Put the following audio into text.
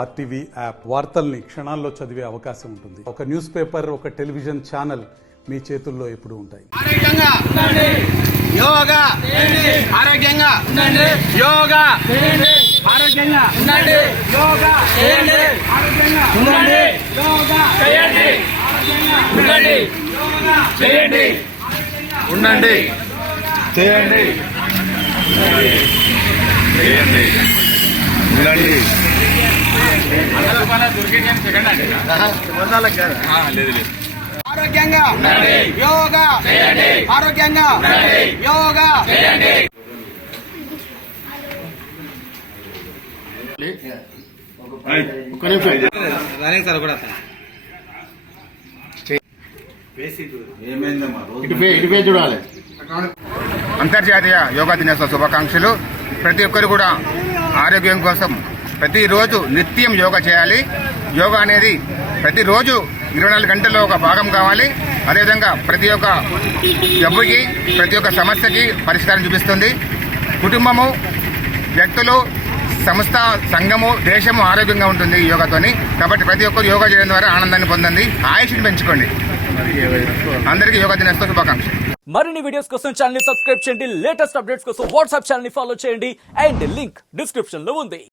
RTV app వార్తల్ని క్షణాల్లో చదివే అవకాశం ఉంటుంది. ఒక న్యూస్ పేపర్, ఒక టెలివిజన్ ఛానల్ మీ చేతుల్లో ఎప్పుడూ ఉంటాయి. ఆరోగ్యంగా యోగా, ఆరోగ్యంగా యోగా, ఆరోగ్యంగా యోగా, ఆరోగ్యంగా యోగా చేయండి, ఉండండి, చేయండి, చేయండి, ఉండండి. ఆరోగ్యంగా యోగా, ఆరోగ్యంగా యోగా. చూడాలి. అంతర్జాతీయ యోగా దినోత్సవ శుభాకాంక్షలు. ప్రతి ఒక్కరు కూడా ఆరోగ్యం కోసం ప్రతిరోజు నిత్యం యోగా చేయాలి. యోగా అనేది ప్రతిరోజు 24 గంటల్లో ఒక భాగం కావాలి. అదేవిధంగా ప్రతి ఒక్క జబ్బుకి, ప్రతి ఒక్క సమస్యకి పరిష్కారం చూపిస్తుంది. కుటుంబము, వ్యక్తులు, సంస్థ, సంఘము, దేశము ఆరోగ్యంగా ఉంటుంది ఈ యోగాతోని. కాబట్టి ప్రతి ఒక్కరు యోగా చేయడం ద్వారా ఆనందాన్ని పొందండి, ఆయుష్ని పెంచుకోండి. అందరికీ యోగా దినోత్సవ శుభాకాంక్షలు. మరిన్ని వీడియోస్ కోసం ఛానల్ ని సబ్స్క్రైబ్ చేయండి. లేటెస్ట్ అప్డేట్స్ కోసం వాట్సాప్ ఛానల్ ని ఫాలో చేయండి. అండ్ లింక్ డిస్క్రిప్షన్ లో ఉంది.